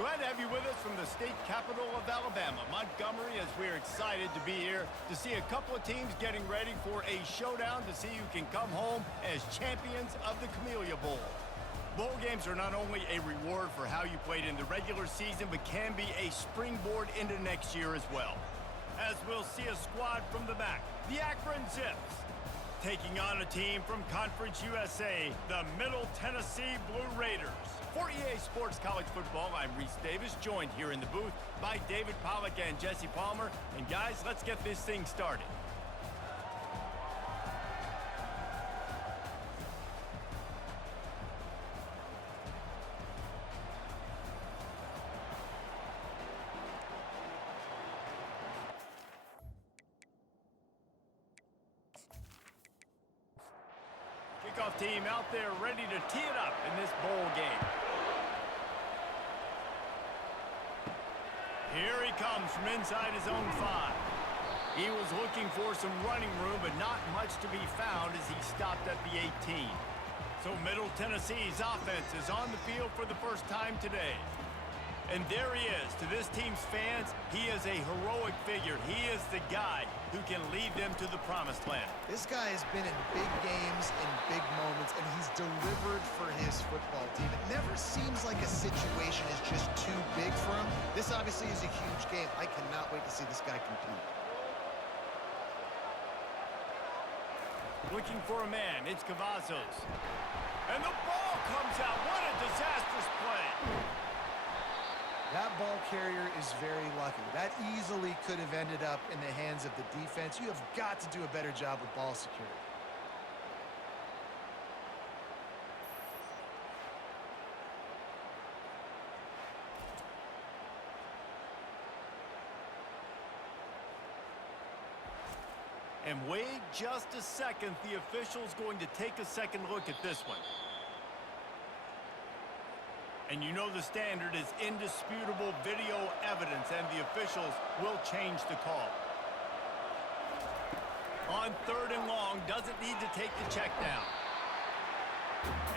Glad to have you with us from the state capital of Alabama, Montgomery, as we're excited to be here to see a couple of teams getting ready for a showdown to see who can come home as champions of the Camellia Bowl. Bowl games are not only a reward for how you played in the regular season, but can be a springboard into next year as well. As we'll see a squad from the back, the Akron Zips, taking on a team from Conference USA, the Middle Tennessee Blue Raiders. For EA Sports College Football, I'm Reese Davis, joined here in the booth by David Pollack and Jesse Palmer. And guys, let's get this thing started. Kickoff team out there ready to tee it up in this bowl game. Here he comes from inside his own 5. He was looking for some running room, but not much to be found as he stopped at the 18. So Middle Tennessee's offense is on the field for the first time today. And there he is. To this team's fans, he is a heroic figure. He is the guy who can lead them to the promised land. This guy has been in big games, in big moments, and he's delivered for his football team. It never seems like a situation is just too big for him. This obviously is a huge game. I cannot wait to see this guy compete. Looking for a man, it's Cavazos. And the ball comes out. What a disastrous play. That ball carrier is very lucky. That easily could have ended up in the hands of the defense. You have got to do a better job with ball security. And wait just a second. The official's going to take a second look at this one. And you know the standard is indisputable video evidence, and the officials will change the call. On 3rd and long, doesn't need to take the check down.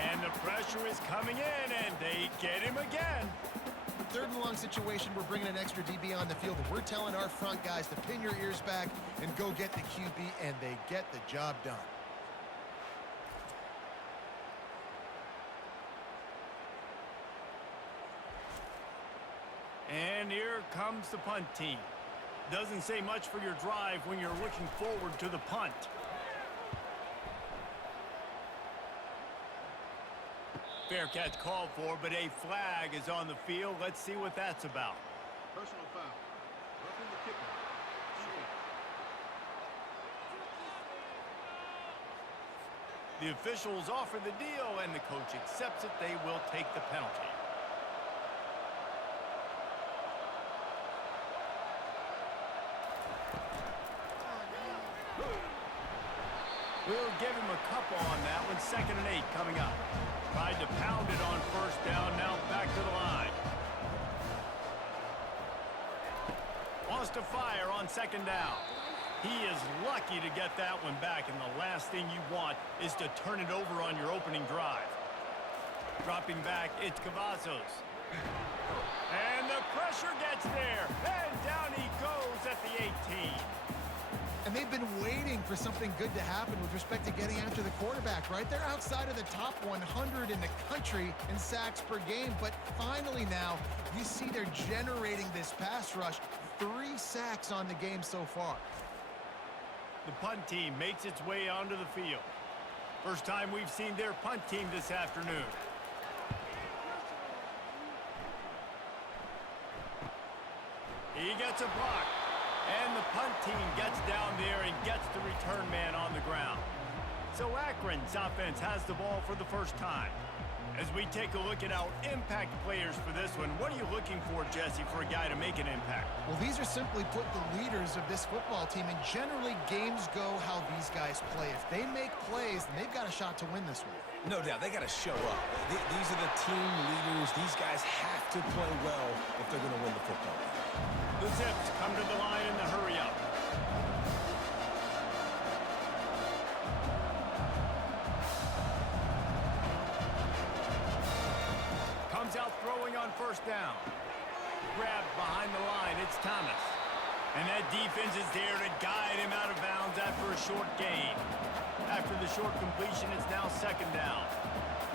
And the pressure is coming in, and they get him again. 3rd and long situation, we're bringing an extra DB on the field, and we're telling our front guys to pin your ears back and go get the QB, and they get the job done. And here comes the punt team. Doesn't say much for your drive when you're looking forward to the punt. Fair catch called for, but a flag is on the field. Let's see what that's about. Personal foul. Roughing the kicker. The officials offer the deal, and the coach accepts it. They will take the penalty. We'll give him a couple on that one. 2nd and 8 coming up. Tried to pound it on 1st down, now back to the line. Wants to fire on 2nd down. He is lucky to get that one back, and the last thing you want is to turn it over on your opening drive. Dropping back, it's Cavazos. And the pressure gets there, and down he goes at the 18. And they've been waiting for something good to happen with respect to getting after the quarterback, right? They're outside of the top 100 in the country in sacks per game, but finally now you see they're generating this pass rush. 3 sacks on the game so far. The punt team makes its way onto the field. First time we've seen their punt team this afternoon. He gets a block. And the punt team gets down there and gets the return man on the ground. So Akron's offense has the ball for the first time. As we take a look at our impact players for this one, what are you looking for, Jesse, for a guy to make an impact? Well, these are simply put the leaders of this football team, and generally games go how these guys play. If they make plays, then they've got a shot to win this one. No doubt, they got to show up. These are the team leaders. These guys have to play well if they're going to win the football game. The Zips come to the line in the hurry-up. Comes out throwing on 1st down. grabbed behind the line. It's Thomas. And that defense is there to guide him out of bounds after a short gain. After the short completion, it's now second down.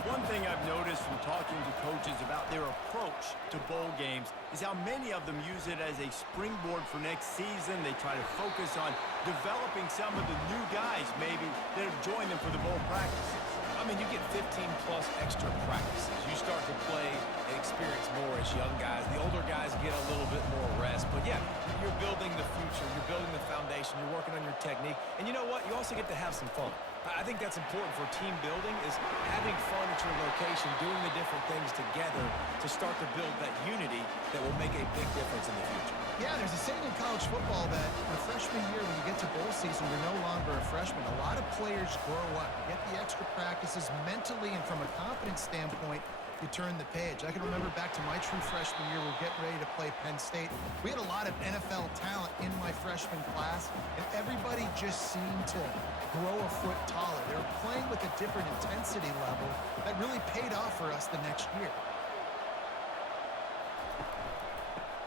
One thing I've noticed from talking to coaches about their approach to bowl games is how many of them use it as a springboard for next season. They try to focus on developing some of the new guys, maybe, that have joined them for the bowl practices. I mean, you get 15-plus extra practices. You start to play and experience more as young guys. The older guys get a little bit more rest. But, yeah, you're building the future. You're building the foundation. You're working on your technique. And you know what? You also get to have some fun. I think that's important for team building, is having fun at your location, doing the different things together to start to build that unity that will make a big difference in the future. Yeah, there's a saying in college football that the freshman year, when you get to bowl season, you're no longer a freshman. A lot of players grow up, you get the extra practices mentally, and from a confidence standpoint, you turn the page. I can remember back to my true freshman year, we're getting ready to play Penn State. We had a lot of NFL talent in my freshman class, and everybody just seemed to grow a foot taller. They were playing with a different intensity level that really paid off for us the next year.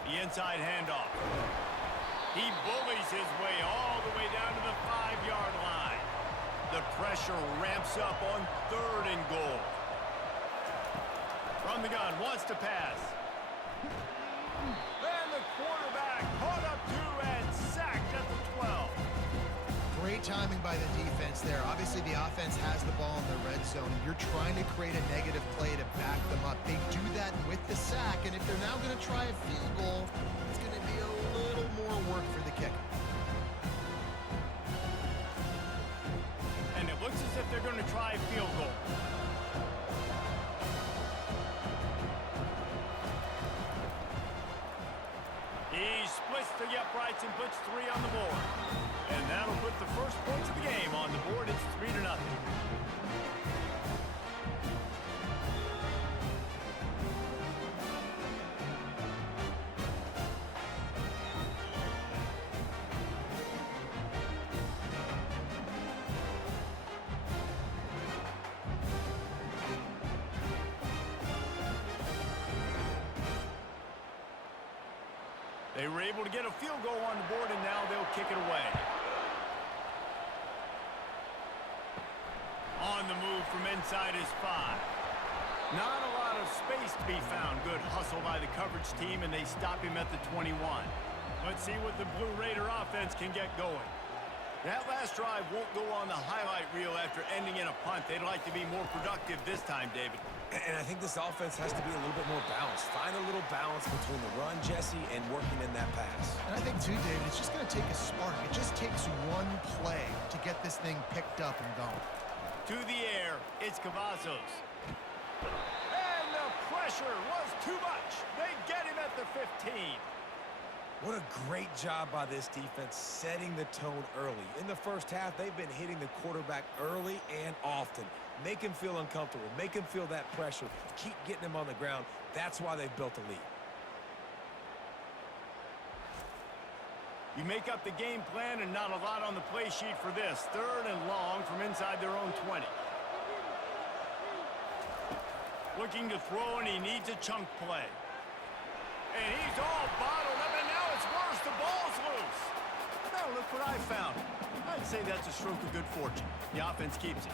The inside handoff. He bullies his way all the way down to the 5-yard line. The pressure ramps up on 3rd and goal. From the gun, wants to pass. And the quarterback caught up to and sacked at the 12. Great timing by the defense there. Obviously, the offense has the ball in the red zone. You're trying to create a negative play to back them up. They do that with the sack, and if they're now going to try a field goal, it's going to be a little more work for the kicker. And it looks as if they're going to try a field goal. He splits the uprights and puts 3 on the board. And that'll put the first points of the game on the board. It's 3-0. They were able to get a field goal on the board, and now they'll kick it away. On the move from inside his 5. Not a lot of space to be found. Good hustle by the coverage team, and they stop him at the 21. Let's see what the Blue Raider offense can get going. That last drive won't go on the highlight reel after ending in a punt. They'd like to be more productive this time, David. And I think this offense has to be a little bit more balanced. Find a little balance between the run, Jesse, and working in that pass. And I think, too, David, it's just going to take a spark. It just takes one play to get this thing picked up and going. To the air, it's Cavazos. And the pressure was too much. They get him at the 15. What a great job by this defense setting the tone early. In the first half, they've been hitting the quarterback early and often. Make him feel uncomfortable. Make him feel that pressure. Keep getting him on the ground. That's why they've built a lead. You make up the game plan and not a lot on the play sheet for this. 3rd and long from inside their own 20. Looking to throw, and he needs a chunk play. And he's all bottled up, and now it's worse. The ball's loose. Now look what I found. I'd say that's a stroke of good fortune. The offense keeps it.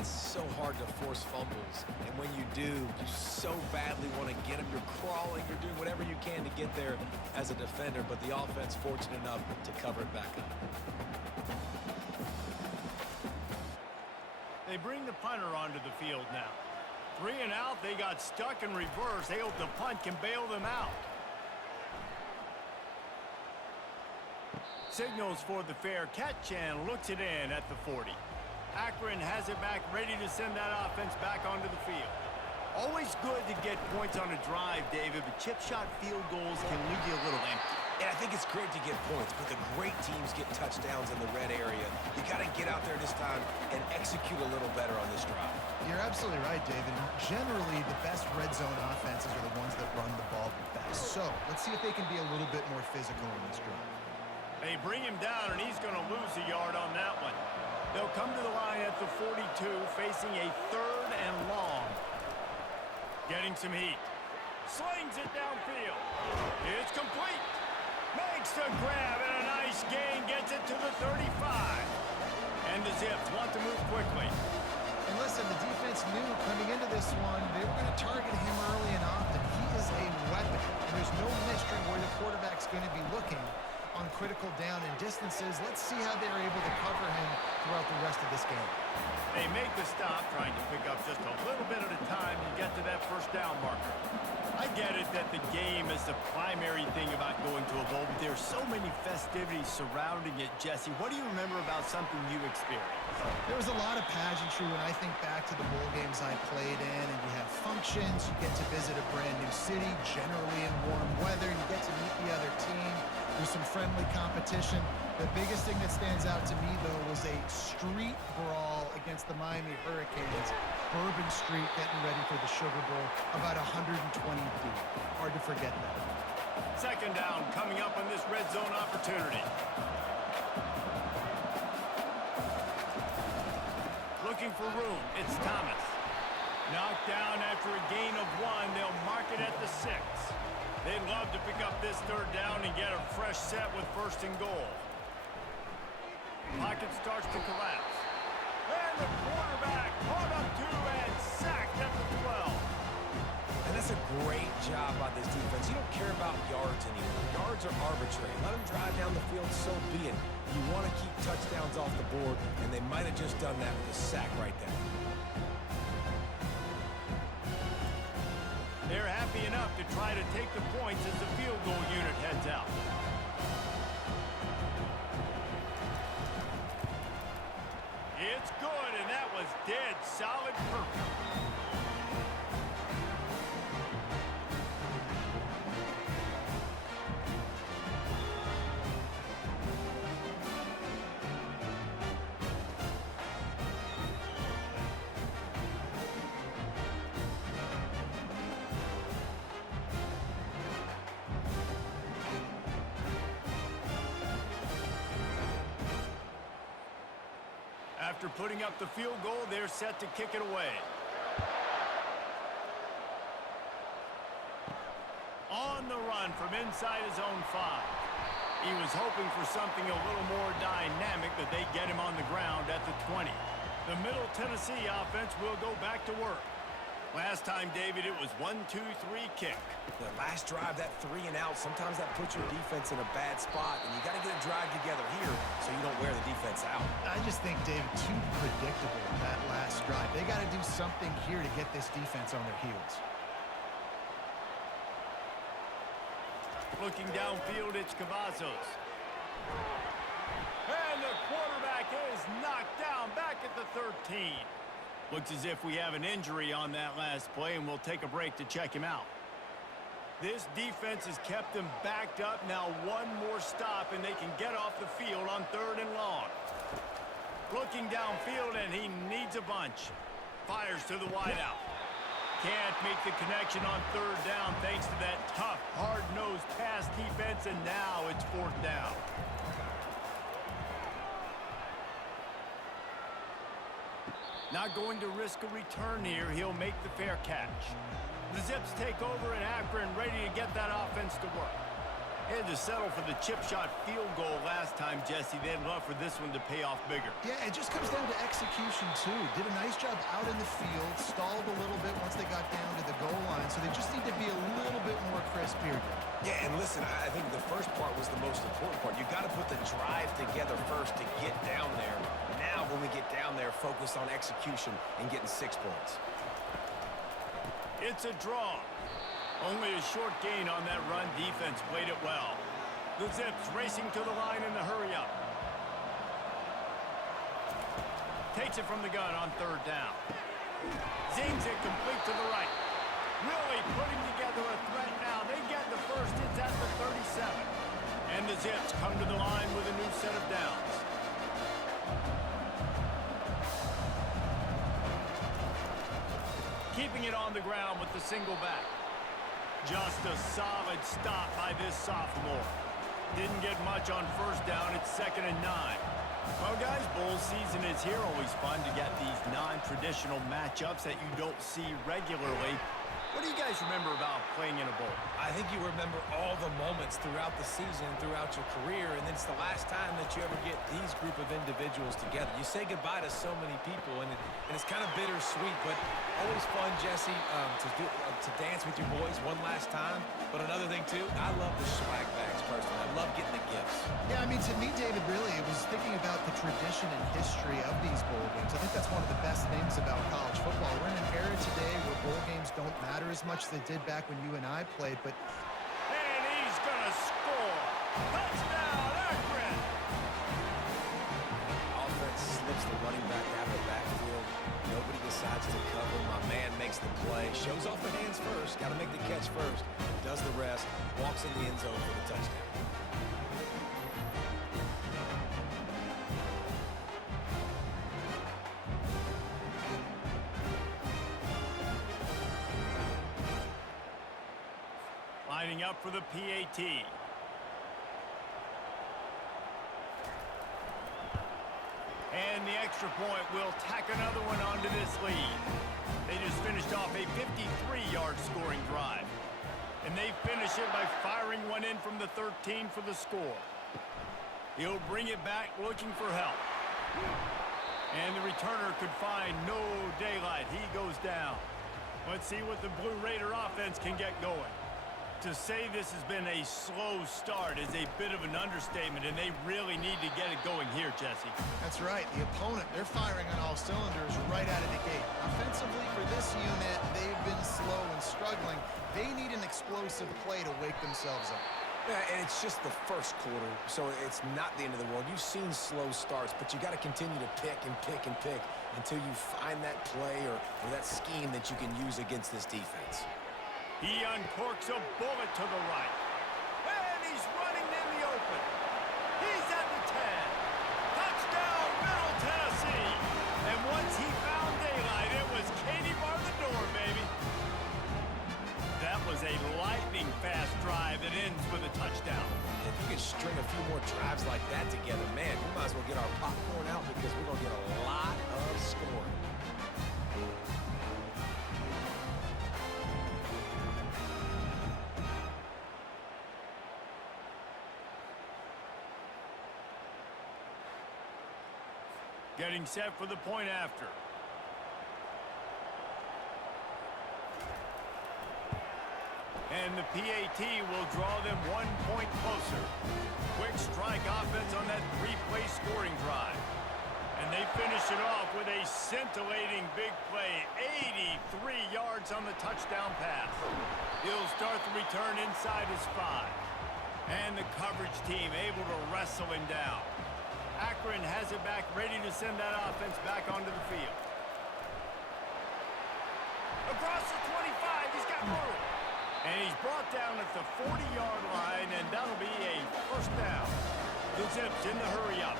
It's so hard to force fumbles, and when you do, you so badly want to get them. You're crawling, you're doing whatever you can to get there as a defender, but the offense fortunate enough to cover it back up. They bring the punter onto the field now. 3 and out, they got stuck in reverse. They hope the punt can bail them out. Signals for the fair catch and looks it in at the 40. Akron has it back, ready to send that offense back onto the field. Always good to get points on a drive, David, but chip shot field goals can leave you a little empty. And I think it's great to get points, but the great teams get touchdowns in the red area. You got to get out there this time and execute a little better on this drive. You're absolutely right, David. Generally, the best red zone offenses are the ones that run the ball the best. So let's see if they can be a little bit more physical in this drive. They bring him down, and he's going to lose a yard on that one. They'll come to the line at the 42, facing a 3rd and long. Getting some heat. Slings it downfield. It's complete. Makes the grab and a nice gain. Gets it to the 35. And the Zips want to move quickly. And listen, the defense knew coming into this one, they were going to target him early and often. He is a weapon. And there's no mystery where the quarterback's going to be looking on critical down and distances. Let's see how they're able to cover him throughout the rest of this game. They make the stop, trying to pick up just a little bit at a time to get to that first down marker. I get it that the game is the primary thing about going to a bowl, but there's so many festivities surrounding it, Jesse. What do you remember about something you experienced? There was a lot of pageantry when I think back to the bowl games I played in, and you have functions, you get to visit a brand new city, generally in warm weather, you get to meet the other team, there's some friendly competition. The biggest thing that stands out to me, though, was a street brawl against the Miami Hurricanes. Bourbon Street getting ready for the Sugar Bowl, about 120 deep. Hard to forget that. Second down coming up on this red zone opportunity. Looking for room. It's Thomas. Knocked down after a gain of 1. They'll mark it at the 6. They'd love to pick up this third down and get a fresh set with first and goal. Pocket starts to collapse. And the quarterback caught up to and sacked at the 12. And that's a great job by this defense. You don't care about yards anymore. Yards are arbitrary. Let them drive down the field, so be it. You want to keep touchdowns off the board, and they might have just done that with a sack right there. They're happy enough to try to take the points as the field goal unit heads out. It's good, and that was dead solid purple. After putting up the field goal, they're set to kick it away. On the run from inside his own 5. He was hoping for something a little more dynamic, but they get him on the ground at the 20. The Middle Tennessee offense will go back to work. Last time, David, it was 1-2-3 kick. The last drive, that 3 and out, sometimes that puts your defense in a bad spot, and you got to get a drive together here so you don't wear the defense out. I just think, David, too predictable that last drive. They got to do something here to get this defense on their heels. Looking downfield, it's Cavazos. And the quarterback is knocked down back at the 13. Looks as if we have an injury on that last play, and we'll take a break to check him out. This defense has kept them backed up. Now one more stop, and they can get off the field on 3rd and long. Looking downfield, and he needs a bunch. Fires to the wideout. Can't make the connection on 3rd down thanks to that tough, hard-nosed pass defense, and now it's 4th down. Not going to risk a return here. He'll make the fair catch. The Zips take over in Akron, ready to get that offense to work. They had to settle for the chip shot field goal last time, Jesse. They'd love for this one to pay off bigger. Yeah, it just comes down to execution, too. Did a nice job out in the field, stalled a little bit once they got down to the goal line, so they just need to be a little bit more crisp here. Yeah, and listen, I think the first part was the most important part. You got to put the drive together first to get down there. Now, when we get down there, focus on execution and getting 6 points. It's a draw. Only a short gain on that run. Defense played it well. The Zips racing to the line in the hurry-up. Takes it from the gun on 3rd down. Zings it complete to the right. Really putting together a threat now. They get the first. It's at the 37. And the Zips come to the line with a new set of downs. Keeping it on the ground with the single back. Just a solid stop by this sophomore. Didn't get much on 1st down. It's 2nd and 9. Well, guys, bowl season is here. Always fun to get these non-traditional matchups that you don't see regularly. What do you guys remember about playing in a bowl? I think you remember all the moments throughout the season, throughout your career, and then it's the last time that you ever get these group of individuals together. You say goodbye to so many people, and it's kind of bittersweet, but always fun, Jesse, to dance with your boys one last time. But another thing, too, I love the swag bags, personally. I love getting the gifts. Yeah, I mean, to me, David, really, it was thinking about the tradition and history of these bowl games. I think that's one of the best things about college football. We're in an era today where bowl games don't matter as much as they did back when you and I played, but... And he's gonna score. Touchdown, Akron! Offense slips the running back out of the backfield. Nobody decides to cover. My man makes the play. Shows off the hands first. Got to make the catch first. Does the rest. Walks in the end zone for the touchdown. Lining up for the PAT. And the extra point will tack another one onto this lead. They just finished off a 53-yard scoring drive. And they finish it by firing one in from the 13 for the score. He'll bring it back looking for help. And the returner could find no daylight. He goes down. Let's see what the Blue Raider offense can get going. To say this has been a slow start is a bit of an understatement, and they really need to get it going here, Jesse. That's right. The opponent, they're firing on all cylinders right out of the gate. Offensively, for this unit, they've been slow and struggling. They need an explosive play to wake themselves up. Yeah, and it's just the first quarter, so it's not the end of the world. You've seen slow starts, but you got to continue to pick and pick and pick until you find that play or that scheme that you can use against this defense. He uncorks a bullet to the right. And he's running in the open. He's at the 10. Touchdown, Middle Tennessee. And once he found daylight, it was Katie bar the door, baby. That was a lightning-fast drive that ends with a touchdown. If you can string a few more drives like that together, man, we might as well get our popcorn out because we're going to get a lot of scoring. Getting set for the point after. And the PAT will draw them 1 point closer. Quick strike offense on that three-play scoring drive. And they finish it off with a scintillating big play. 83 yards on the touchdown pass. He'll start the return inside his 5. And the coverage team able to wrestle him down. Akron has it back, ready to send that offense back onto the field. Across the 25, he's got room. And he's brought down at the 40-yard line, and that'll be a first down. The Zips in the hurry-up.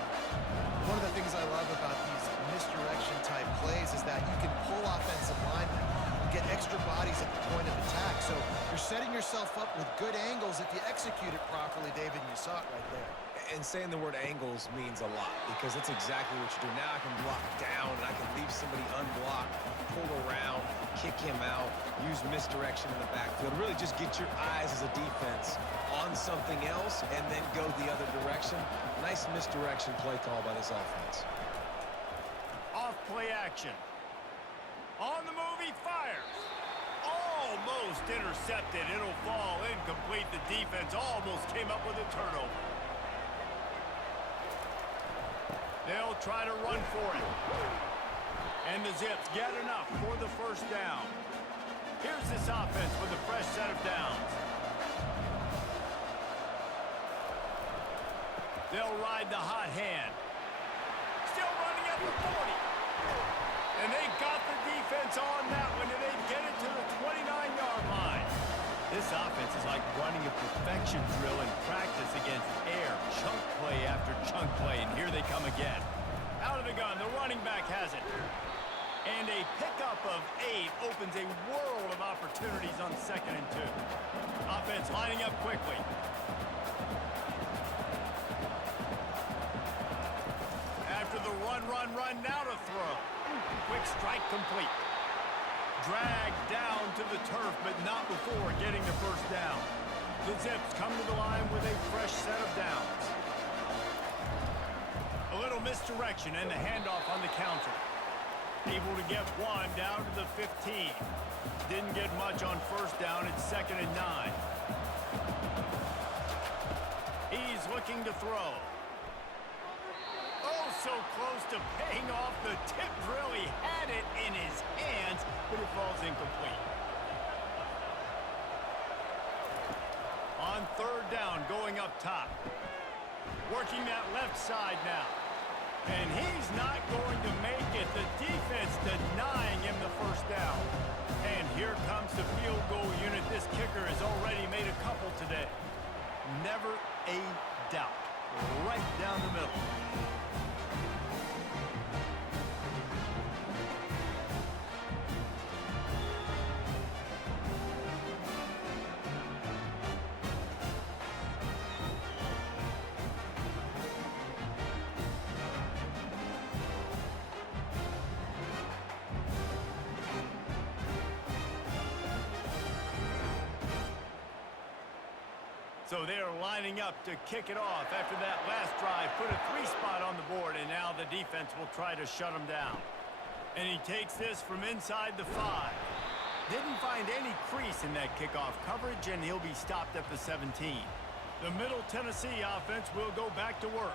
One of the things I love about these misdirection-type plays is that you can pull offensive linemen and get extra bodies at the point of attack. So you're setting yourself up with good angles if you execute it properly, David, and you saw it right there. And saying the word angles means a lot because that's exactly what you do. Now I can block down and I can leave somebody unblocked, pull around, kick him out, use misdirection in the backfield. Really just get your eyes as a defense on something else and then go the other direction. Nice misdirection play call by this offense. Off play action. On the move, he fires. Almost intercepted. It'll fall incomplete. The defense almost came up with a turnover. They'll try to run for it. And the Zips get enough for the first down. Here's this offense with a fresh set of downs. They'll ride the hot hand. Still running at the 40. And they got the defense on that one, and they get it to the 29-yard line. This offense is like running a perfection drill in practice against air. Chunk play after chunk play, and here they come again. Out of the gun, the running back has it. And a pickup of 8 opens a world of opportunities on 2nd and 2. Offense lining up quickly. After the run, now to throw. Quick strike complete. Dragged down to the turf, but not before getting the first down. The Zips come to the line with a fresh set of downs. A little misdirection and the handoff on the counter. Able to get one down to the 15. Didn't get much on first down. It's 2nd and 9. He's looking to throw. Oh, so close to paying off. The tip really had it in his hands, but it falls incomplete. On 3rd down, going up top. Working that left side now. And he's not going to make it. The defense denying him the first down. And here comes the field goal unit. This kicker has already made a couple today. Never a doubt. Right down the middle. So they're lining up to kick it off after that last drive. Put a 3 spot on the board, and now the defense will try to shut them down. And he takes this from inside the 5. Didn't find any crease in that kickoff coverage, and he'll be stopped at the 17. The Middle Tennessee offense will go back to work.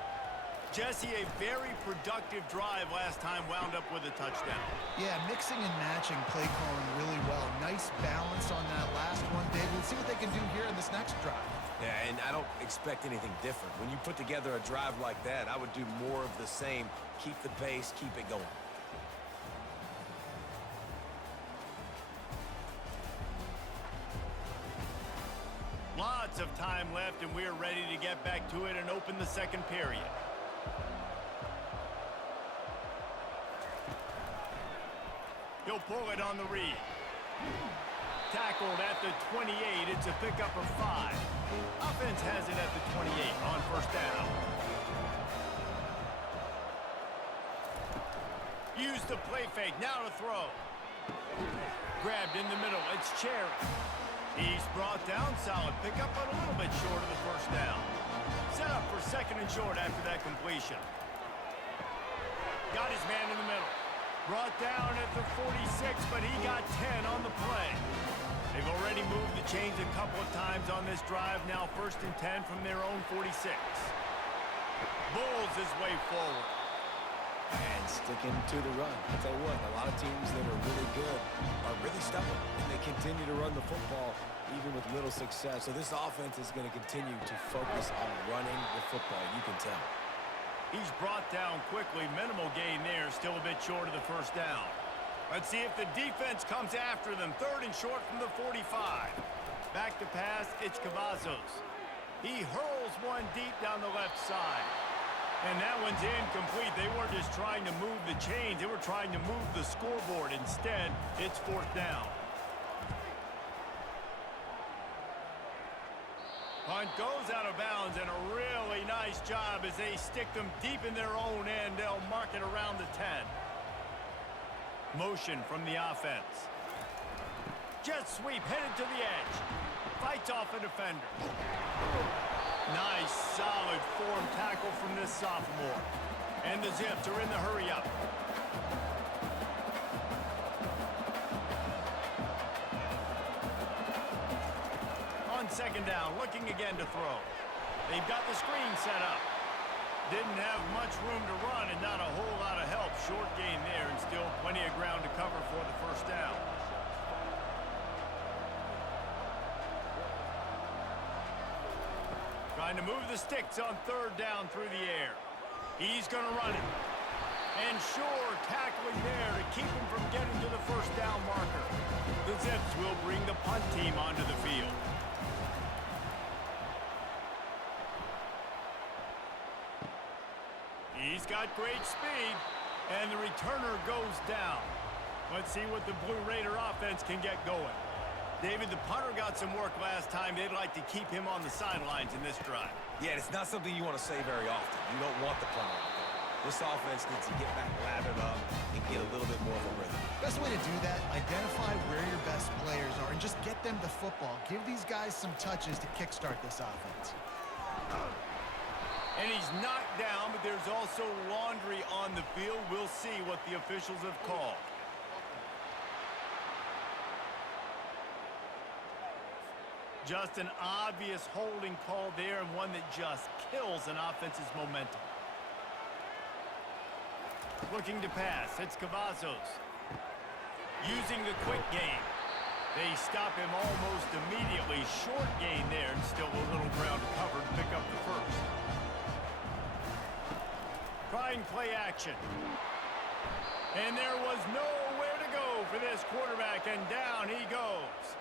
Jesse, a very productive drive last time, wound up with a touchdown. Yeah, mixing and matching play calling really well. Nice balance on that last one, Dave. We'll see what they can do here in this next drive. Yeah, and I don't expect anything different. When you put together a drive like that, I would do more of the same. Keep the pace, keep it going. Lots of time left, and we're ready to get back to it and open the second period. He'll pull it on the read. Tackled at the 28. It's a pickup of 5. Offense has it at the 28 on first down. Use the play fake. Now to throw. Grabbed in the middle. It's Cherry. He's brought down. Solid pickup, but a little bit short of the first down. Set up for 2nd and short after that completion. Got his man in the middle. Brought down at the 46, but he got 10 on the play. They've already moved the chains a couple of times on this drive. Now 1st and 10 from their own 46. Bulls his way forward. And sticking to the run. I'll tell you what, a lot of teams that are really good are really stubborn, and they continue to run the football even with little success. So this offense is going to continue to focus on running the football. You can tell. He's brought down quickly. Minimal gain there. Still a bit short of the first down. Let's see if the defense comes after them. 3rd and short from the 45. Back to pass. It's Cavazos. He hurls one deep down the left side. And that one's incomplete. They weren't just trying to move the chains. They were trying to move the scoreboard. Instead, it's 4th down. Punt goes out of bounds, and a really nice job as they stick them deep in their own end. They'll mark it around the 10. Motion from the offense. Jet sweep headed to the edge. Fights off a defender. Nice, solid form tackle from this sophomore. And the Zips are in the hurry-up. On 2nd down, looking again to throw. They've got the screen set up. Didn't have much room to run and not a whole lot of help. Short gain there and still plenty of ground to cover for the first down. Trying to move the sticks on 3rd down through the air. He's going to run it. And sure, tackling there to keep him from getting to the first down marker. The Zips will bring the punt team onto the field. He's got great speed, and the returner goes down. Let's see what the Blue Raider offense can get going. David, the punter got some work last time. They'd like to keep him on the sidelines in this drive. Yeah, it's not something you want to say very often. You don't want the punter out there. This offense needs to get back lathered up and get a little bit more of a rhythm. best way to do that, identify where your best players are and just get them the football. Give these guys some touches to kickstart this offense. And he's knocked down, but there's also laundry on the field. We'll see what the officials have called. Just an obvious holding call there, and one that just kills an offense's momentum. Looking to pass, it's Cavazos. Using the quick game. They stop him almost immediately. Short gain there, and still a little ground to cover to pick up the first. Trying play action. And there was nowhere to go for this quarterback, and down he goes.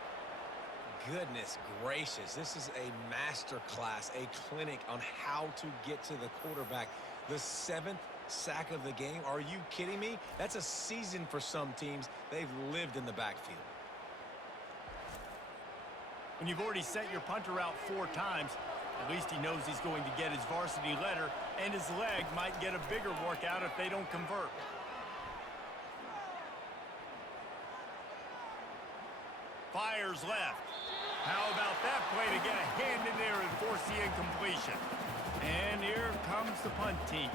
Goodness gracious, this is a master class, a clinic on how to get to the quarterback. The 7th sack of the game. Are you kidding me? That's a season for some teams. They've lived in the backfield. When you've already sent your punter out 4 times, at least he knows he's going to get his varsity letter, and his leg might get a bigger workout if they don't convert. Fires left. How about that play to get a hand in there and force the incompletion? And here comes the punt team.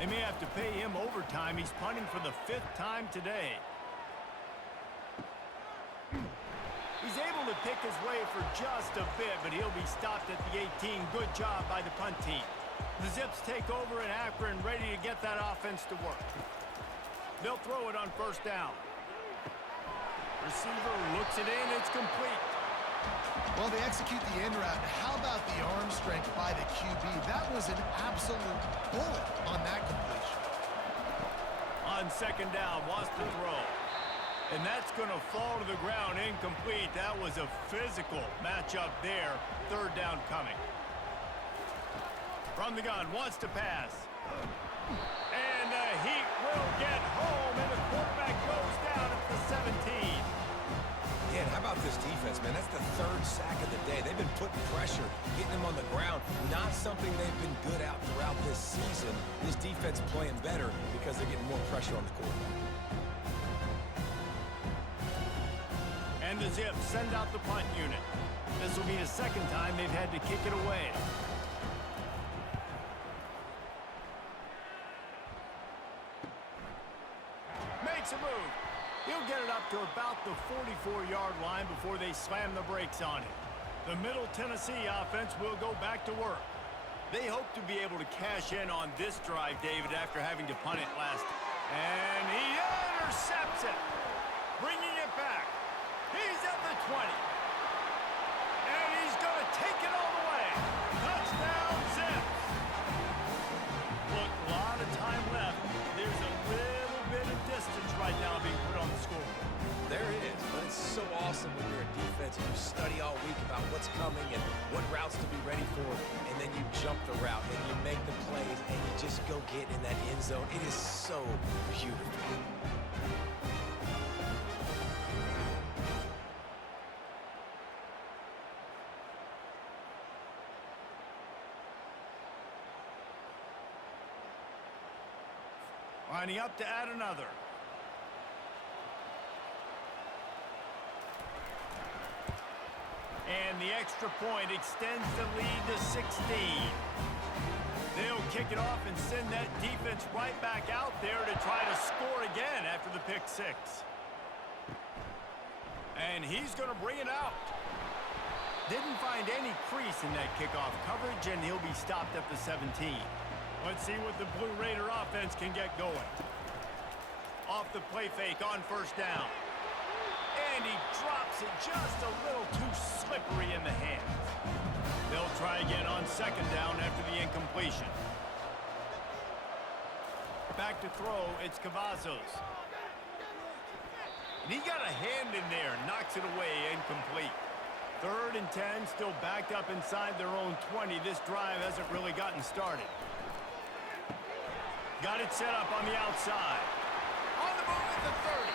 They may have to pay him overtime. He's punting for the 5th time today. He's able to pick his way for just a bit, but he'll be stopped at the 18. Good job by the punt team. The Zips take over in Akron, ready to get that offense to work. They'll throw it on 1st down. Receiver looks it in. It's complete. Well, they execute the in route. How about the arm strength by the QB? That was an absolute bullet on that completion. On 2nd down, wants to throw. And that's going to fall to the ground, incomplete. That was a physical matchup there. 3rd down coming. From the gun, wants to pass. And the Heat will get home, and the quarterback goes down at the 17. Yeah, and how about this defense, man? That's the 3rd sack of the day. They've been putting pressure, getting them on the ground. Not something they've been good at throughout this season. This defense playing better because they're getting more pressure on the quarterback. And the Zips send out the punt unit. This will be the 2nd time they've had to kick it away. Makes a move. He'll get it up to about the 44-yard line before they slam the brakes on it. The Middle Tennessee offense will go back to work. They hope to be able to cash in on this drive, David, after having to punt it last. And he intercepts it, bringing it back. He's at the 20. And he's going to take it all the way. Touchdown, Zips. Look, a lot of time left. There's a little bit of distance right now being put on the scoreboard. There is, but it's so awesome when you're a defense and you study all week about what's coming and what routes to be ready for, and then you jump the route and you make the plays and you just go get in that end zone. It is so beautiful. Lining up to add another. And the extra point extends the lead to 16. They'll kick it off and send that defense right back out there to try to score again after the pick 6. And he's going to bring it out. Didn't find any crease in that kickoff coverage, and he'll be stopped at the 17. Let's see what the Blue Raider offense can get going. Off the play fake on 1st down. And he drops it just a little too slippery in the hands. They'll try again on 2nd down after the incompletion. Back to throw, it's Cavazos. And he got a hand in there, knocks it away, incomplete. 3rd and 10, still backed up inside their own 20. This drive hasn't really gotten started. Got it set up on the outside. On the move at the 30.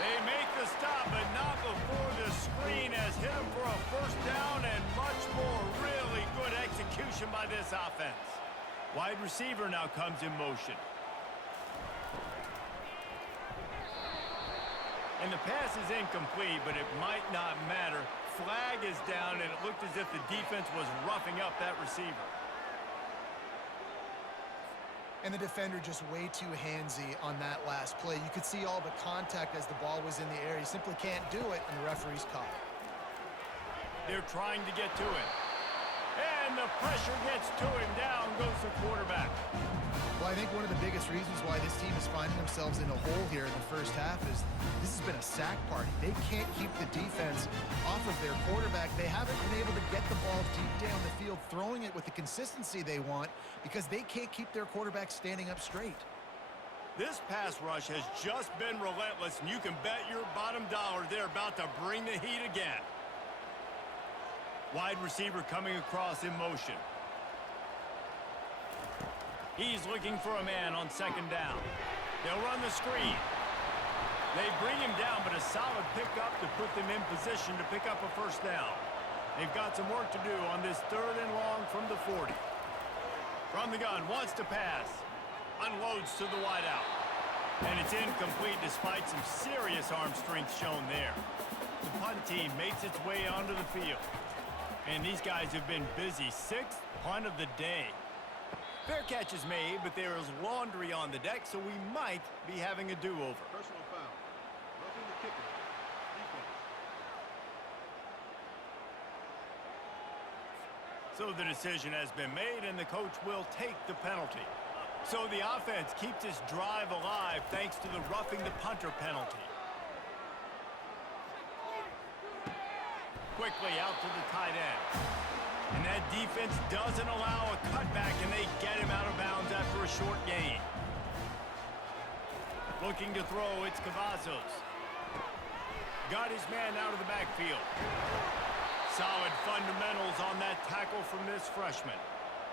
They make the stop, but not before the screen has hit him for a 1st down, and much more really good execution by this offense. Wide receiver now comes in motion. And the pass is incomplete, but it might not matter. Flag is down, and it looked as if the defense was roughing up that receiver. And the defender just way too handsy on that last play. You could see all the contact as the ball was in the air. He simply can't do it, and the referee's caught it. They're trying to get to him. And the pressure gets to him. Down goes the quarterback. Well, I think one of the biggest reasons why this team is finding themselves in a hole here in the first half is this has been a sack party. They can't keep the defense off of their quarterback. They haven't been able to get the ball deep down the field, throwing it with the consistency they want because they can't keep their quarterback standing up straight. This pass rush has just been relentless, and you can bet your bottom dollar they're about to bring the heat again. Wide receiver coming across in motion. He's looking for a man on second down. They'll run the screen. They bring him down, but a solid pickup to put them in position to pick up a first down. They've got some work to do on this 3rd and long from the 40. From the gun, wants to pass. Unloads to the wideout. And it's incomplete despite some serious arm strength shown there. The punt team makes its way onto the field. And these guys have been busy. 6th punt of the day. Fair catch is made, but there is laundry on the deck, so we might be having a do-over. Personal foul. Roughing the kicker. Defense. So the decision has been made, and the coach will take the penalty. So the offense keeps its drive alive thanks to the roughing the punter penalty. Quickly out to the tight end. And that defense doesn't allow a cutback, and they get him out of bounds after a short gain. Looking to throw, it's Cavazos. Got his man out of the backfield. Solid fundamentals on that tackle from this freshman.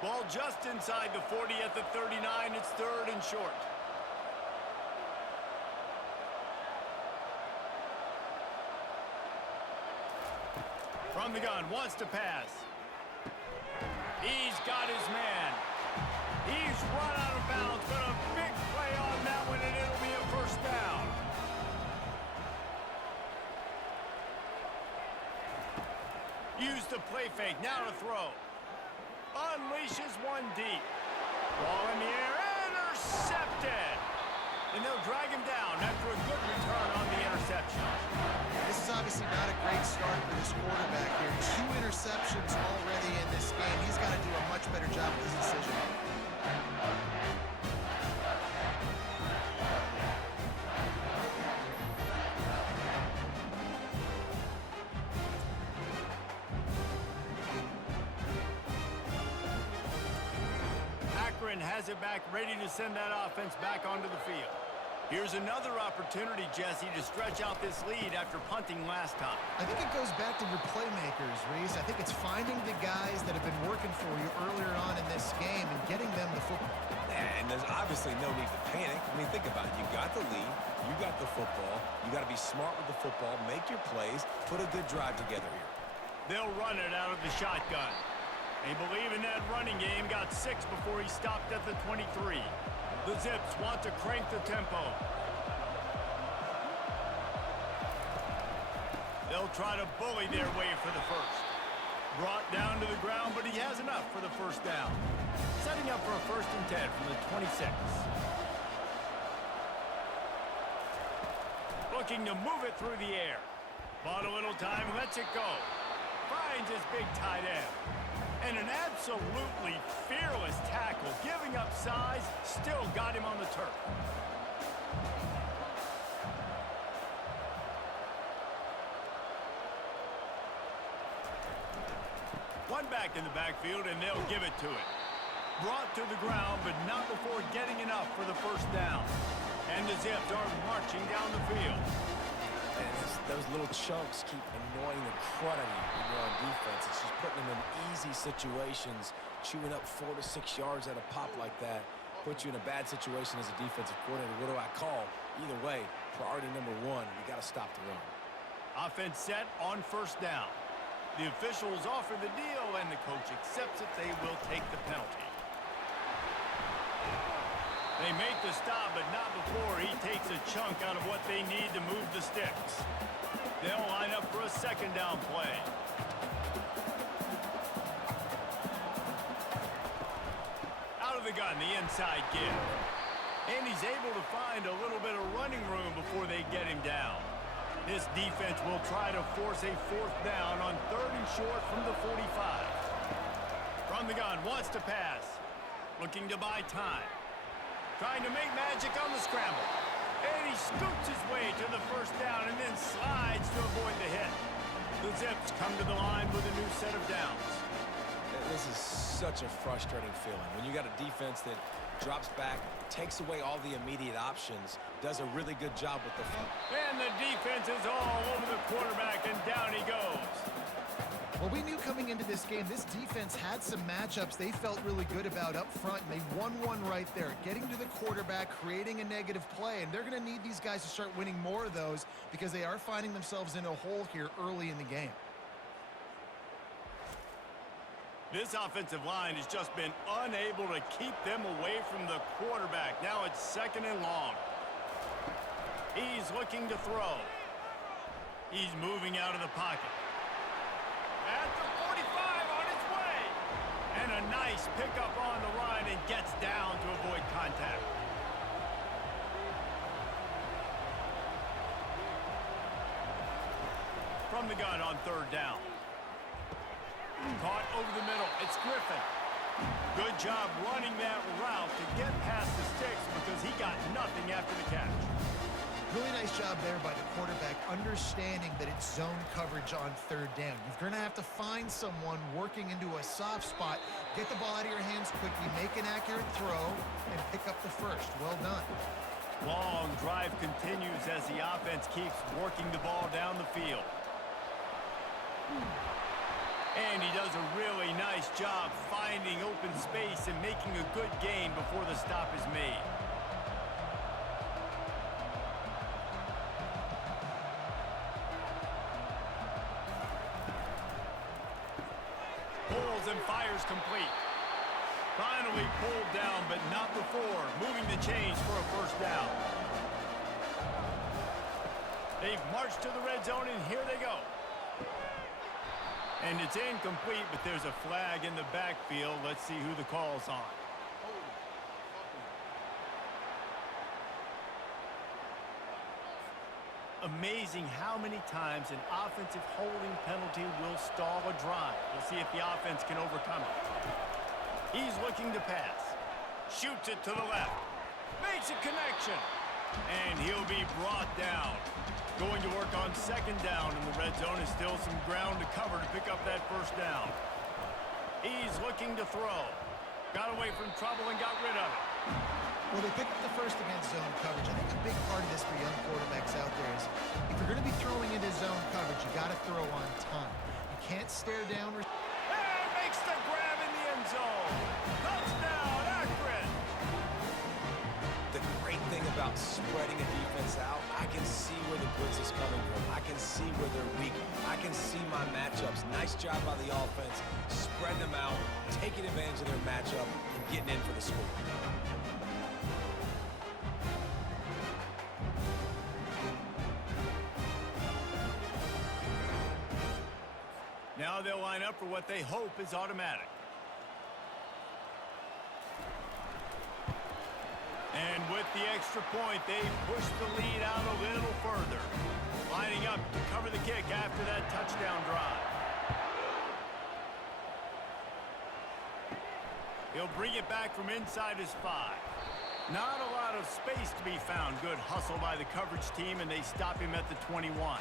Ball just inside the 40 at the 39. It's 3rd and short. From the gun, wants to pass. He's got his man. He's run out of bounds, but a big play on that one, and it'll be a first down. Use the play fake, now to throw. Unleashes one deep. Ball in the air, intercepted. And they'll drag him down after a good return on the interception. This is obviously not a great start for this quarterback here. 2 interceptions already in this game. He's got to do a much better job with his decision. Akron has it back, ready to send that offense back onto the field. Here's another opportunity, Jesse, to stretch out this lead after punting last time. I think it goes back to your playmakers, Reese. I think it's finding the guys that have been working for you earlier on in this game and getting them the football. And there's obviously no need to panic. I mean, think about it. You got the lead. You got the football. You got to be smart with the football. Make your plays. Put a good drive together here. They'll run it out of the shotgun. They believe in that running game. Got 6 before he stopped at the 23. The Zips want to crank the tempo. They'll try to bully their way for the first. Brought down to the ground, but he has enough for the first down. Setting up for a 1st and 10 from the 26. Looking to move it through the air. Bought a little time, lets it go. Finds his big tight end. And an absolutely fearless tackle, giving up size, still got him on the turf. One back in the backfield, and they'll give it to it. Brought to the ground, but not before getting enough for the first down. And the Zips are marching down the field. And those little chunks keep annoying the crud out of you when you're on defense. It's just putting them in easy situations, chewing up 4 to 6 yards at a pop like that, puts you in a bad situation as a defensive coordinator. What do I call? Either way, priority number 1, we got to stop the run. Offense set on first down. The officials offer the deal, and the coach accepts it. They will take the penalty. They make the stop, but not before he takes a chunk out of what they need to move the sticks. They'll line up for a second down play. Out of the gun, the inside give. And he's able to find a little bit of running room before they get him down. This defense will try to force a fourth down on 3rd and short from the 45. From the gun, wants to pass. Looking to buy time. Trying to make magic on the scramble. And he scoots his way to the first down and then slides to avoid the hit. The Zips come to the line with a new set of downs. This is such a frustrating feeling. When you got a defense that drops back, takes away all the immediate options, does a really good job with the front. And the defense is all over the quarterback, and down he goes. Well, we knew coming into this game, this defense had some matchups they felt really good about up front, and they won one right there, getting to the quarterback, creating a negative play, and they're going to need these guys to start winning more of those because they are finding themselves in a hole here early in the game. This offensive line has just been unable to keep them away from the quarterback. Now it's 2nd and long. He's looking to throw. He's moving out of the pocket. At the 45 on his way. And a nice pickup on the line and gets down to avoid contact. From the gun on 3rd down. Caught over the middle. It's Griffin. Good job running that route to get past the sticks because he got nothing after the catch. Really nice job there by the quarterback, understanding that it's zone coverage on 3rd down. You're going to have to find someone working into a soft spot, get the ball out of your hands quickly, make an accurate throw, and pick up the first. Well done. Long drive continues as the offense keeps working the ball down the field. And he does a really nice job finding open space and making a good gain before the stop is made. Pulls and fires complete. Finally pulled down, but not before moving the chains for a first down. They've marched to the red zone, and here they go. And it's incomplete, but there's a flag in the backfield. Let's see who the call's on. Amazing how many times an offensive holding penalty will stall a drive. We'll see if the offense can overcome it. He's looking to pass. Shoots it to the left. Makes a connection. And he'll be brought down. Going to work on 2nd down in the red zone. Is still some ground to cover to pick up that first down. He's looking to throw. Got away from trouble and got rid of it. Well, they picked up the first against zone coverage. I think a big part of this for young quarterbacks out there is if you're going to be throwing into zone coverage, you got to throw on time. You can't stare down. And makes the grab in the end zone. Touchdown, Akron. The great thing about spreading a defense out, I can see where the blitz is coming from. I can see where they're weak. I can see my matchups. Nice job by the offense. Spread them out, taking advantage of their matchup, and getting in for the score. Now they'll line up for what they hope is automatic. And with the extra point, they push the lead out a little further. Lining up to cover the kick after that touchdown drive. He'll bring it back from inside his 5. Not a lot of space to be found. Good hustle by the coverage team, and they stop him at the 21.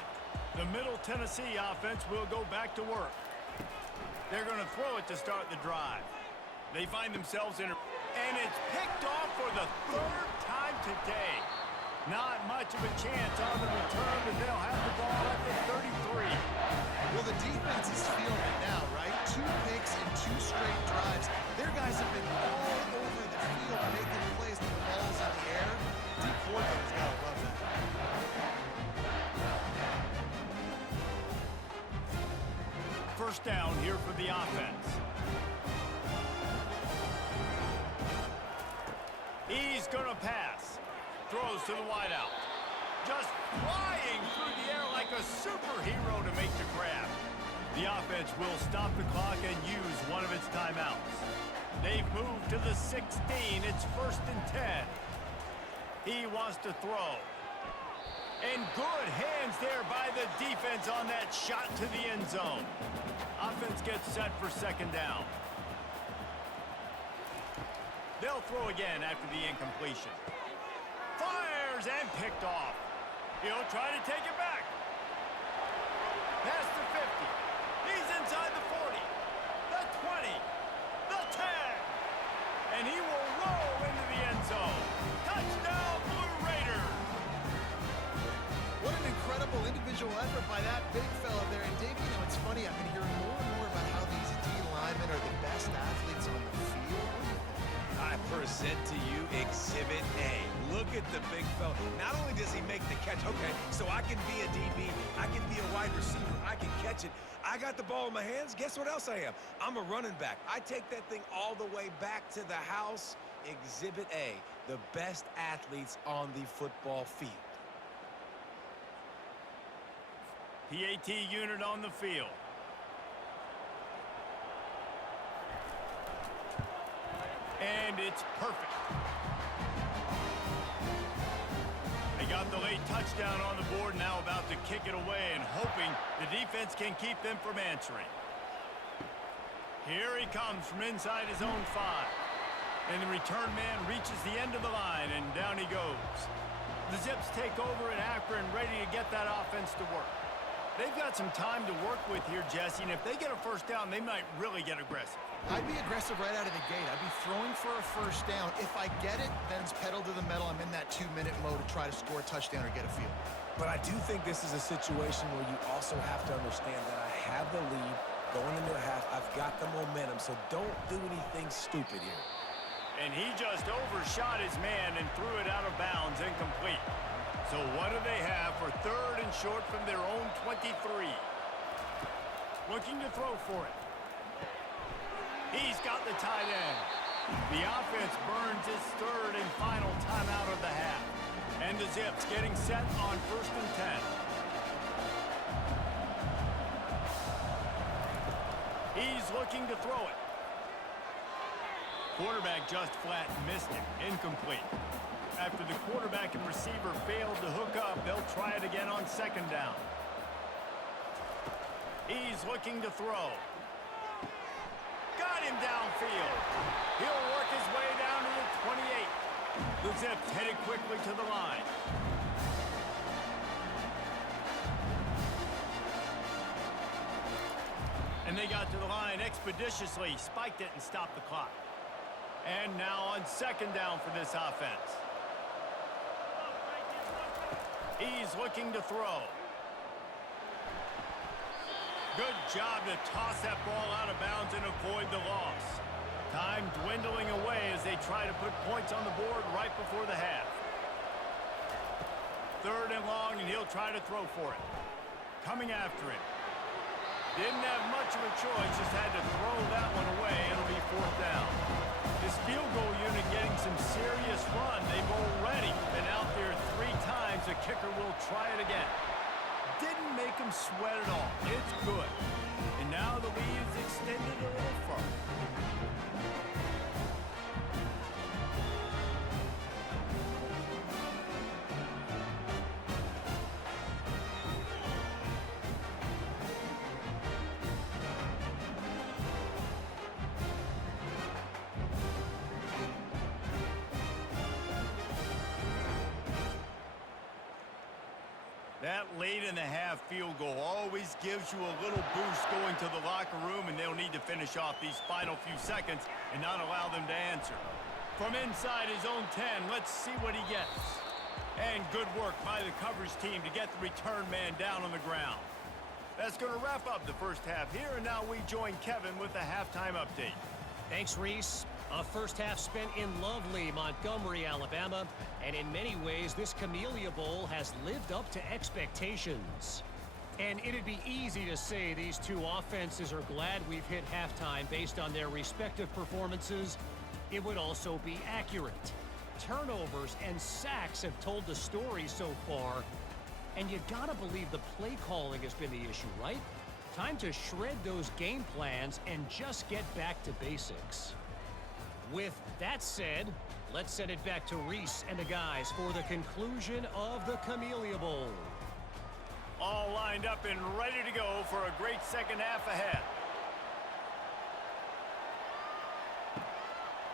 The Middle Tennessee offense will go back to work. They're going to throw it to start the drive. They find themselves in and it's picked off for the 3rd time today. Not much of a chance on the return, but they'll have the ball at the 33. Well, the defense is feeling it now, right? 2 picks and 2 straight drives. Their guys have been all over the field making plays with the balls in the air. Deep coordinator's got to love that. First down here for the offense. He's gonna pass. Throws to the wideout. Just flying through the air like a superhero to make the grab. The offense will stop the clock and use one of its timeouts. They've moved to the 16. It's 1st and 10. He wants to throw. And good hands there by the defense on that shot to the end zone. Offense gets set for 2nd down. They'll throw again after the incompletion. Fires and picked off. He'll try to take it back. Past the 50. He's inside the 40. The 20. The 10. And he will roll into the end zone. Touchdown, Blue Raiders. What an incredible individual effort by that big fella there. And Dave, you know, it's funny, I've been hearing more and more about how these D linemen are the best athletes on the field. I present to you Exhibit A. Look at the big fella. Not only does he make the catch, okay, so I can be a DB, I can be a wide receiver, I can catch it. I got the ball in my hands. Guess what else I am? I'm a running back. I take that thing all the way back to the house. Exhibit A, the best athletes on the football field. PAT unit on the field. And it's perfect. They got the late touchdown on the board, now about to kick it away and hoping the defense can keep them from answering. Here he comes from inside his own 5. And the return man reaches the end of the line, and down he goes. The Zips take over in Akron, ready to get that offense to work. They've got some time to work with here, Jesse, and if they get a 1st down, they might really get aggressive. I'd be aggressive right out of the gate. I'd be throwing for a 1st down. If I get it, then it's pedal to the metal. I'm in that 2-minute mode to try to score a touchdown or get a field. But I do think this is a situation where you also have to understand that I have the lead going into the half. I've got the momentum, so don't do anything stupid here. And he just overshot his man and threw it out of bounds, incomplete. So what do they have for 3rd and short from their own 23? Looking to throw for it. He's got the tight end. The offense burns its 3rd and final timeout of the half. And the Zips getting set on 1st and 10. He's looking to throw it. Quarterback just flat missed it. Incomplete. After the quarterback and receiver failed to hook up, they'll try it again on 2nd down. He's looking to throw. Got him downfield. He'll work his way down to the 28. The Zips headed quickly to the line. And they got to the line expeditiously, spiked it and stopped the clock. And now on 2nd down for this offense. He's looking to throw. Good job to toss that ball out of bounds and avoid the loss. Time dwindling away as they try to put points on the board right before the half. 3rd and long, and he'll try to throw for it. Coming after him. Didn't have much of a choice, just had to throw that one away. It'll be 4th down. This field goal unit getting some serious run. They've already been out there 3 times. The kicker will try it again. Didn't make him sweat at all. It's good. And now the lead is extended a little further. That late in the half field goal always gives you a little boost going to the locker room, and they'll need to finish off these final few seconds and not allow them to answer. From inside his own 10, let's see what he gets. And good work by the coverage team to get the return man down on the ground. That's going to wrap up the first half here, and now we join Kevin with the halftime update. Thanks, Reese. A first half spent in lovely Montgomery, Alabama, and in many ways, this Camellia Bowl has lived up to expectations. And it'd be easy to say these two offenses are glad we've hit halftime based on their respective performances. It would also be accurate. turnovers and sacks have told the story so far. And you gotta believe the play calling has been the issue, right? Time to shred those game plans and just get back to basics. With that said, let's send it back to Reese and the guys for the conclusion of the Camellia Bowl. All lined up and ready to go for a great second half ahead.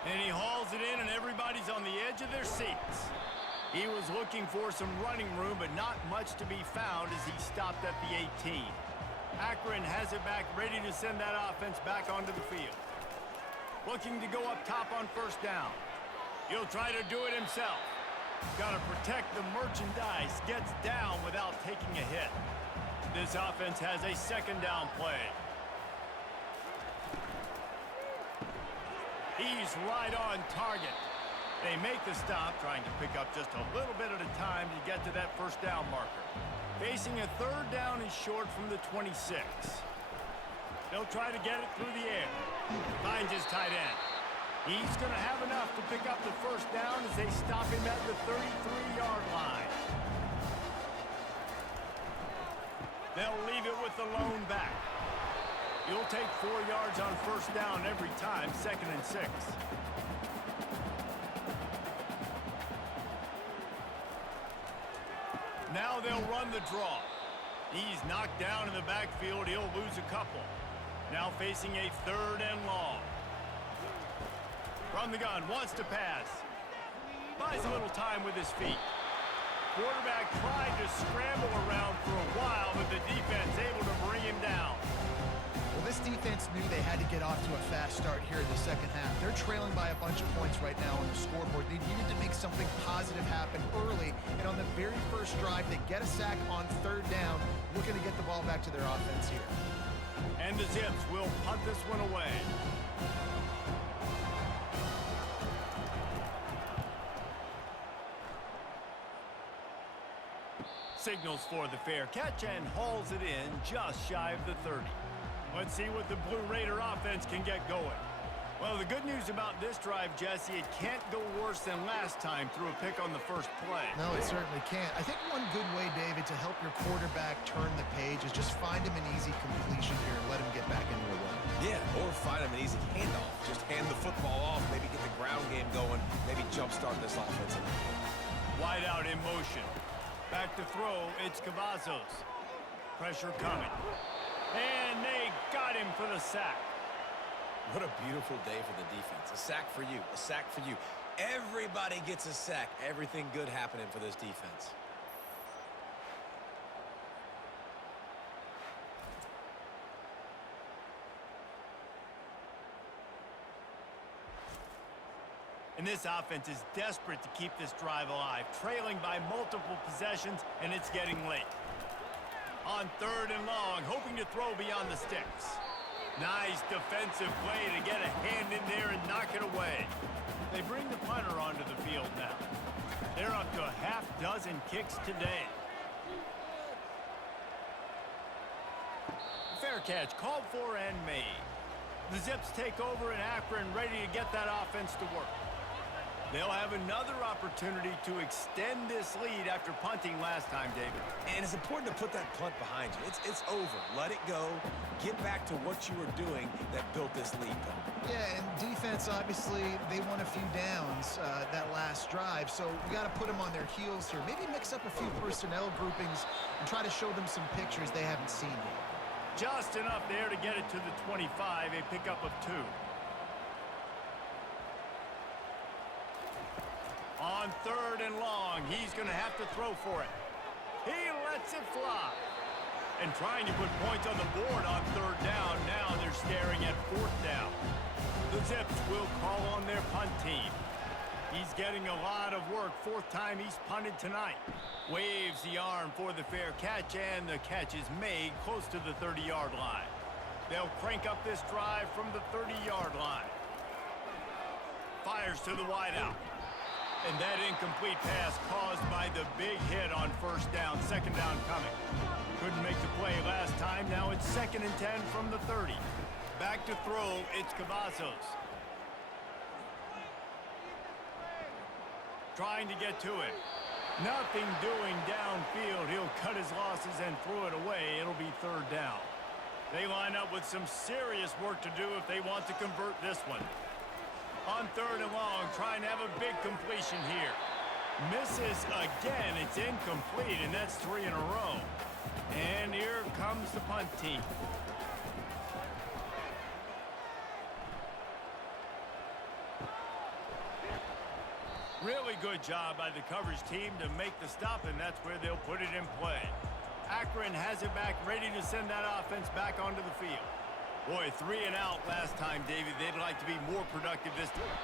And he hauls it in, and everybody's on the edge of their seats. He was looking for some running room, but not much to be found as he stopped at the 18. Akron has it back, ready to send that offense back onto the field. Looking to go up top on first down. He'll try to do it himself. Got to protect the merchandise. Gets down without taking a hit. This offense has a second down play. He's right on target. They make the stop, trying to pick up just a little bit at a time to get to that first down marker. Facing a third down and short from the 26. They'll try to get it through the air. Finds his tight end. He's going to have enough to pick up the first down as they stop him at the 33-yard line. They'll leave it with the lone back. You'll take 4 yards on first down every time, 2nd and 6. Now they'll run the draw. He's knocked down in the backfield. He'll lose a couple. Now facing a 3rd and long. From the gun, wants to pass. Buys a little time with his feet. Quarterback tried to scramble around for a while, but the defense able to bring him down. Well, this defense knew they had to get off to a fast start here in the second half. They're trailing by a bunch of points right now on the scoreboard. They needed to make something positive happen early, and on the very first drive, they get a sack on 3rd down, looking to get the ball back to their offense here. And the Zips will punt this one away. Signals for the fair catch and hauls it in just shy of the 30. Let's see what the Blue Raider offense can get going. Well, the good news about this drive, Jesse, it can't go worse than last time through a pick on the first play. No, it certainly can't. I think one good way, David, to help your quarterback turn the page is just find him an easy completion here and let him get back into a run. Yeah, or find him an easy handoff. Just hand the football off, maybe get the ground game going, maybe jumpstart this offense. Wide out in motion. Back to throw, it's Cavazos. Pressure coming. And they got him for the sack. What a beautiful day for the defense. A sack for you, a sack for you. Everybody gets a sack. Everything good happening for this defense. And this offense is desperate to keep this drive alive, trailing by multiple possessions, and it's getting late. On 3rd and long, hoping to throw beyond the sticks. Nice defensive play to get a hand in there and knock it away. They bring the punter onto the field now. They're up to a half dozen kicks today. Fair catch called for and made. The Zips take over in Akron, ready to get that offense to work. They'll have another opportunity to extend this lead after punting last time, David. And it's important to put that punt behind you. It's over. Let it go. Get back to what you were doing that built this lead. Yeah, and defense, obviously, they won a few downs that last drive, so we got to put them on their heels here. Maybe mix up a few personnel groupings and try to show them some pictures they haven't seen yet. Just enough there to get it to the 25, a pickup of 2. On 3rd and long, he's going to have to throw for it. He lets it fly. And trying to put points on the board on 3rd down. Now they're staring at 4th down. The Zips will call on their punt team. He's getting a lot of work. 4th time he's punted tonight. Waves the arm for the fair catch, and the catch is made close to the 30-yard line. They'll crank up this drive from the 30-yard line. Fires to the wideout. And that incomplete pass caused by the big hit on 1st down, 2nd down coming. Couldn't make the play last time. Now it's 2nd and 10 from the 30. Back to throw, it's Cavazos. trying to get to it. Nothing doing downfield. He'll cut his losses and throw it away. It'll be third down. They line up with some serious work to do if they want to convert this one. On third and long, trying to have a big completion here. Misses again. It's incomplete, and that's 3 in a row. And here comes the punt team. Really good job by the coverage team to make the stop, and that's where they'll put it in play. Akron has it back, ready to send that offense back onto the field. Boy, 3 and out last time, David. They'd like to be more productive this time.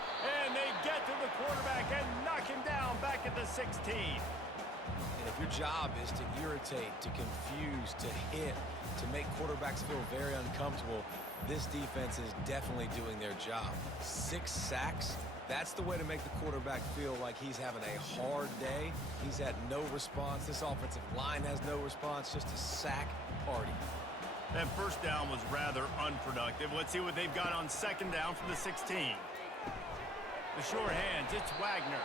And they get to the quarterback and knock him down back at the 16. And if your job is to irritate, to confuse, to hit, to make quarterbacks feel very uncomfortable, this defense is definitely doing their job. 6 sacks. That's the way to make the quarterback feel like he's having a hard day. He's had no response. This offensive line has no response, just a sack party. That first down was rather unproductive. Let's see what they've got on second down from the 16. The short hands, it's Wagner.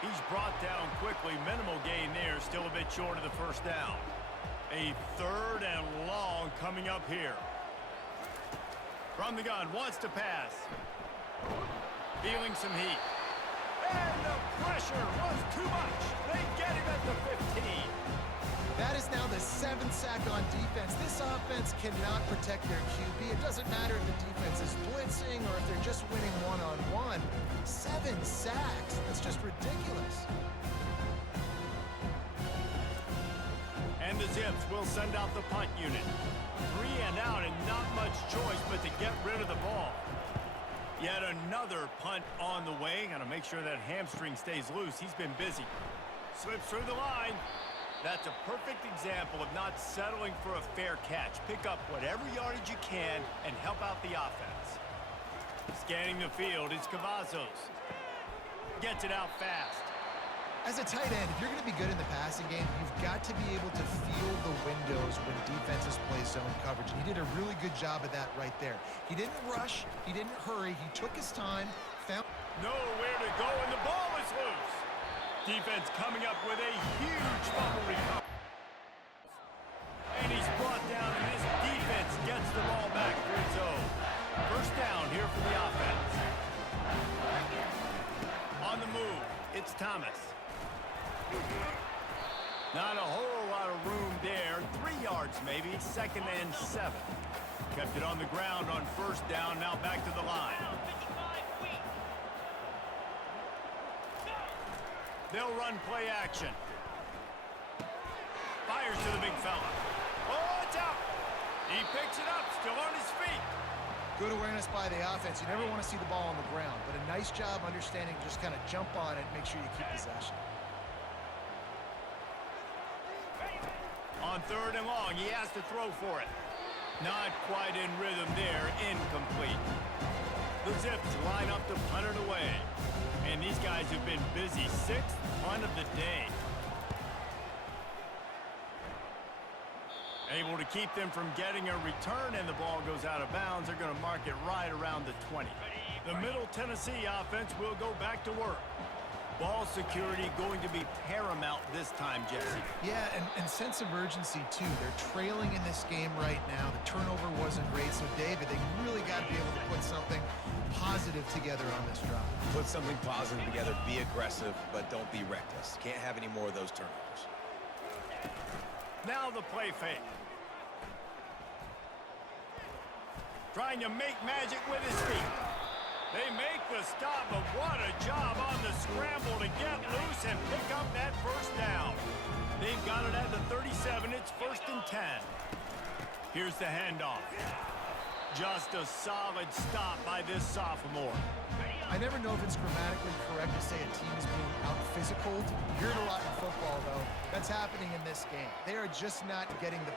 He's brought down quickly. Minimal gain there, still a bit short of the first down. A third and long coming up here. From the gun, wants to pass. Feeling some heat. And the pressure was too much. They get him at the 15. That is now the 7th sack on defense. This offense cannot protect their QB. It doesn't matter if the defense is blitzing or if they're just winning one-on-one. 7 sacks. That's just ridiculous. And the Zips will send out the punt unit. 3 and out and not much choice but to get rid of the ball. Yet another punt on the way. Got to make sure that hamstring stays loose. He's been busy. Slips through the line. That's a perfect example of not settling for a fair catch. Pick up whatever yardage you can and help out the offense. Scanning the field is Cavazos. Gets it out fast. As a tight end, if you're going to be good in the passing game, you've got to be able to feel the windows when defenses play zone coverage. And he did a really good job of that right there. He didn't rush. He didn't hurry. He took his time, found Nowhere to go, and the ball is loose. Defense coming up with a huge fumble recovery. And he's brought down, and this defense gets the ball back for its own. First down here for the offense. On the move, it's Thomas. Not a whole lot of room there. 3 yards maybe. 2nd and 7. Kept it on the ground on first down. Now back to the line. They'll run play action. Fires to the big fella. Oh, it's out. He picks it up. Still on his feet. good awareness by the offense. You never want to see the ball on the ground, but a nice job understanding to just kind of jump on it and make sure you keep possession. On 3rd and long, he has to throw for it. Not quite in rhythm there, incomplete. The Zips line up to punt it away. And these guys have been busy. 6th punt of the day. Able to keep them from getting a return, and the ball goes out of bounds. They're going to mark it right around the 20. The Middle Tennessee offense will go back to work. Ball security going to be paramount this time, Jesse. Yeah, and sense of urgency, too. They're trailing in this game right now. The turnover wasn't great, so, David, they really got to be able to put something positive together on this drive. Put something positive together, be aggressive, but don't be reckless. Can't have any more of those turnovers. Now the play fake. Trying to make magic with his feet. They make the stop, but what a job on the scramble to get loose and pick up that first down. They've got it at the 37. It's 1st and 10. Here's the handoff. Just a solid stop by this sophomore. I never know if it's grammatically correct to say a team is being out-physicaled. You hear it a lot in football, though. That's happening in this game. They are just not getting the...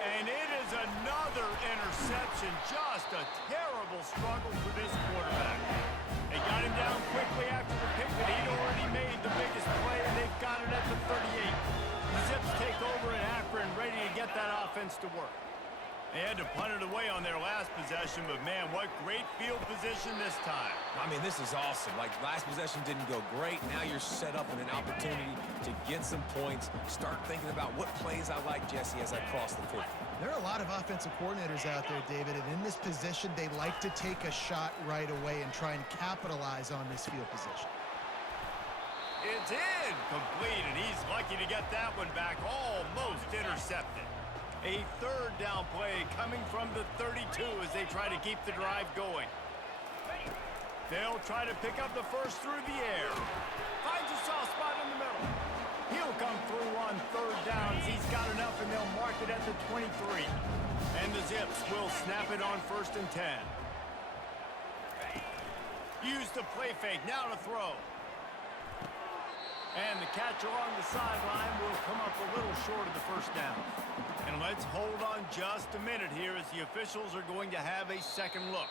And it is another interception. Just a terrible struggle for this quarterback. They got him down quickly after the pick, but he'd already made the biggest play, and they've got it at the 38. The Zips take over in Akron, ready to get that offense to work. They had to punt it away on their last possession, but man, what great field position this time. I mean, this is awesome. Like, last possession didn't go great. Now you're set up in an opportunity to get some points. Start thinking about what plays I like, Jesse, as I cross the 50. There are a lot of offensive coordinators out there, David, and in this position, they like to take a shot right away and try and capitalize on this field position. It's in, complete, and he's lucky to get that one back, almost intercepted. A third down play coming from the 32 as they try to keep the drive going. They'll try to pick up the first through the air. Finds a soft spot in the middle. He'll come through on third down as he's got enough, and they'll mark it at the 23. And the Zips will snap it on 1st and 10. Use the play fake, now to throw. And the catch along the sideline will come up a little short of the first down. And let's hold on just a minute here as the officials are going to have a second look.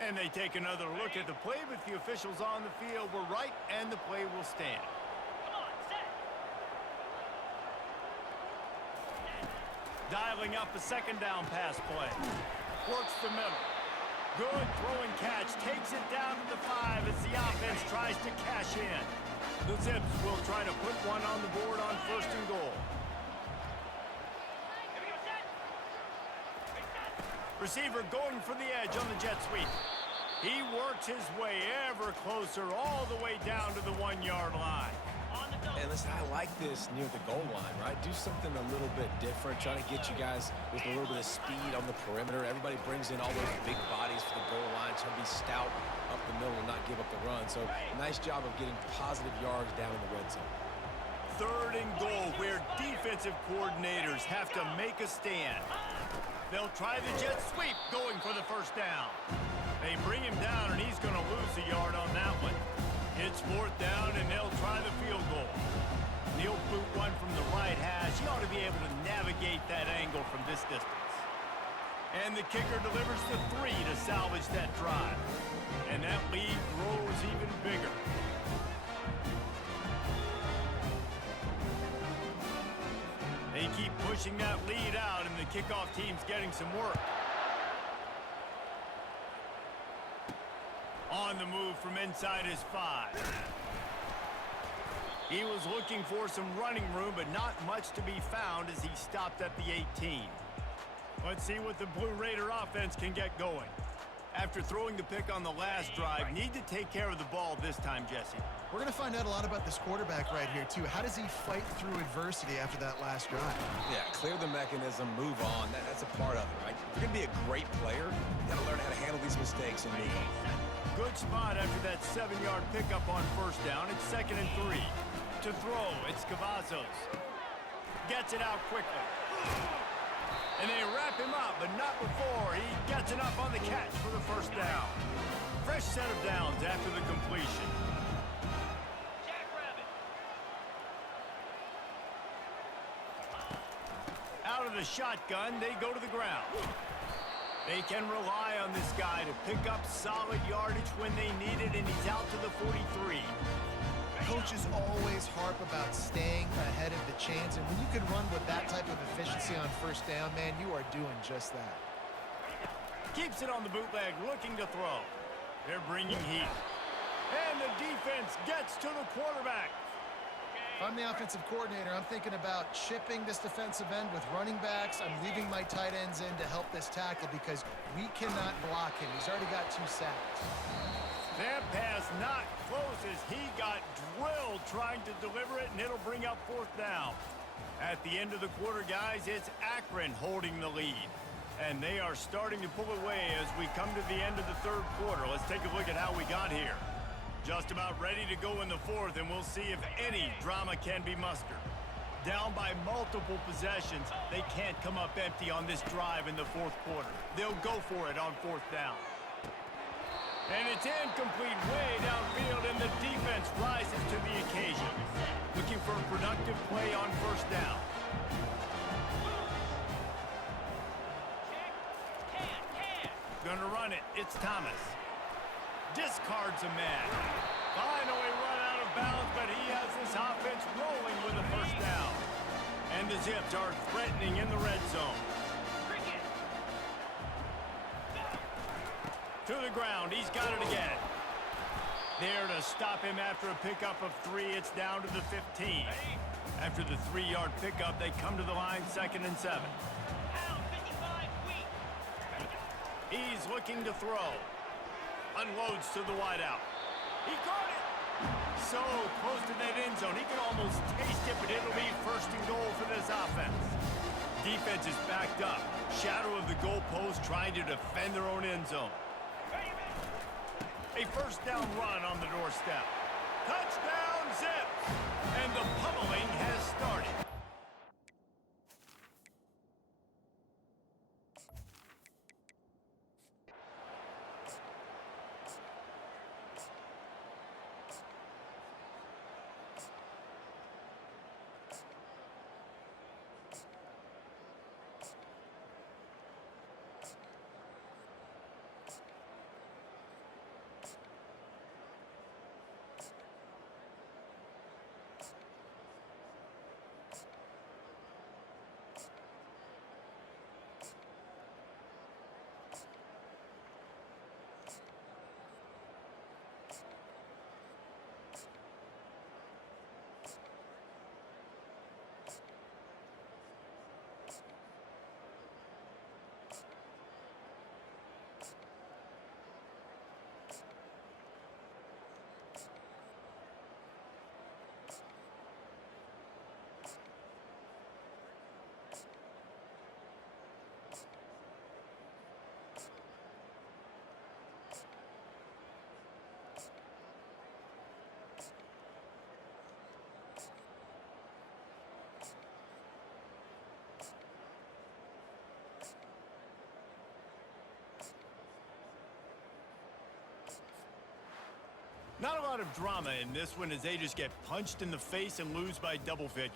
And they take another look at the play, but the officials on the field were right, and the play will stand. Dialing up a second down pass play. Works the middle. Good throwing catch. Takes it down to the 5 as the offense tries to cash in. The Zips will try to put one on the board on 1st and goal. Receiver going for the edge on the jet sweep. He works his way ever closer all the way down to the 1-yard line. And listen, I like this near the goal line, right? Do something a little bit different. Try to get you guys with a little bit of speed on the perimeter. Everybody brings in all those big bodies for the goal line. Try to be stout up the middle and not give up the run. So nice job of getting positive yards down in the red zone. 3rd and goal where defensive coordinators have to make a stand. They'll try the jet sweep going for the first down. They bring him down, and he's going to lose a yard on that one. It's 4th down, and they'll try the field goal. He'll boot one from the right hash. He ought to be able to navigate that angle from this distance. And the kicker delivers the 3 to salvage that drive. And that lead grows even bigger. They keep pushing that lead out, and the kickoff team's getting some work. On the move from inside his 5. He was looking for some running room, but not much to be found as he stopped at the 18. Let's see what the Blue Raider offense can get going. After throwing the pick on the last drive, need to take care of the ball this time, Jesse. We're going to find out a lot about this quarterback right here, too. How does he fight through adversity after that last drive? Yeah, clear the mechanism, move on. That's a part of it, right? If you're going to be a great player, you got to learn how to handle these mistakes and move on. Good spot after that 7-yard pickup on 1st down. It's 2nd and 3. To throw, it's Cavazos. Gets it out quickly. And they wrap him up, but not before he gets enough on the catch for the first down. Fresh set of downs after the completion. Out of the shotgun, they go to the ground. They can rely on this guy to pick up solid yardage when they need it, and he's out to the 43. Coaches always harp about staying ahead of the chains, and when you can run with that type of efficiency on 1st down, man, you are doing just that. Keeps it on the bootleg, looking to throw. They're bringing heat. And the defense gets to the quarterback. If I'm the offensive coordinator, I'm thinking about chipping this defensive end with running backs. I'm leaving my tight ends in to help this tackle because we cannot block him. He's already got 2 sacks. That pass not close as he got drilled trying to deliver it, and it'll bring up 4th down. At the end of the quarter, guys, it's Akron holding the lead. And they are starting to pull away as we come to the end of the 3rd quarter. Let's take a look at how we got here. Just about ready to go in the 4th, and we'll see if any drama can be mustered. Down by multiple possessions, they can't come up empty on this drive in the 4th quarter. They'll go for it on 4th down. And it's incomplete way downfield, and the defense rises to the occasion. Looking for a productive play on 1st down. Gonna run it. It's Thomas. Discards a man. Finally run out of bounds, but he has this offense rolling with a 1st down. And the Zips are threatening in the red zone. To the ground. He's got it again. There to stop him after a pickup of 3. It's down to the 15. After the 3-yard pickup, they come to the line 2nd and 7. He's looking to throw. Unloads to the wideout. He caught it. So close to that end zone. He can almost taste it, but it'll be 1st and goal for this offense. Defense is backed up. Shadow of the goalpost trying to defend their own end zone. A 1st down run on the doorstep. Touchdown, Zips! And the pummeling has started. Not a lot of drama in this one as they just get punched in the face and lose by double figures.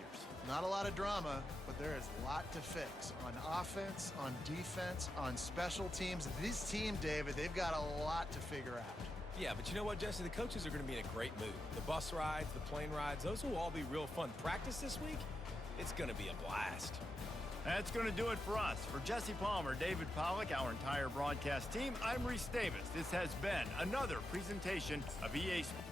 Not a lot of drama, but there is a lot to fix on offense, on defense, on special teams. This team, David, they've got a lot to figure out. Yeah, but you know what, Jesse? The coaches are going to be in a great mood. The bus rides, the plane rides, those will all be real fun. Practice this week, it's going to be a blast. That's going to do it for us. For Jesse Palmer, David Pollack, our entire broadcast team, I'm Reese Davis. This has been another presentation of EA Sports.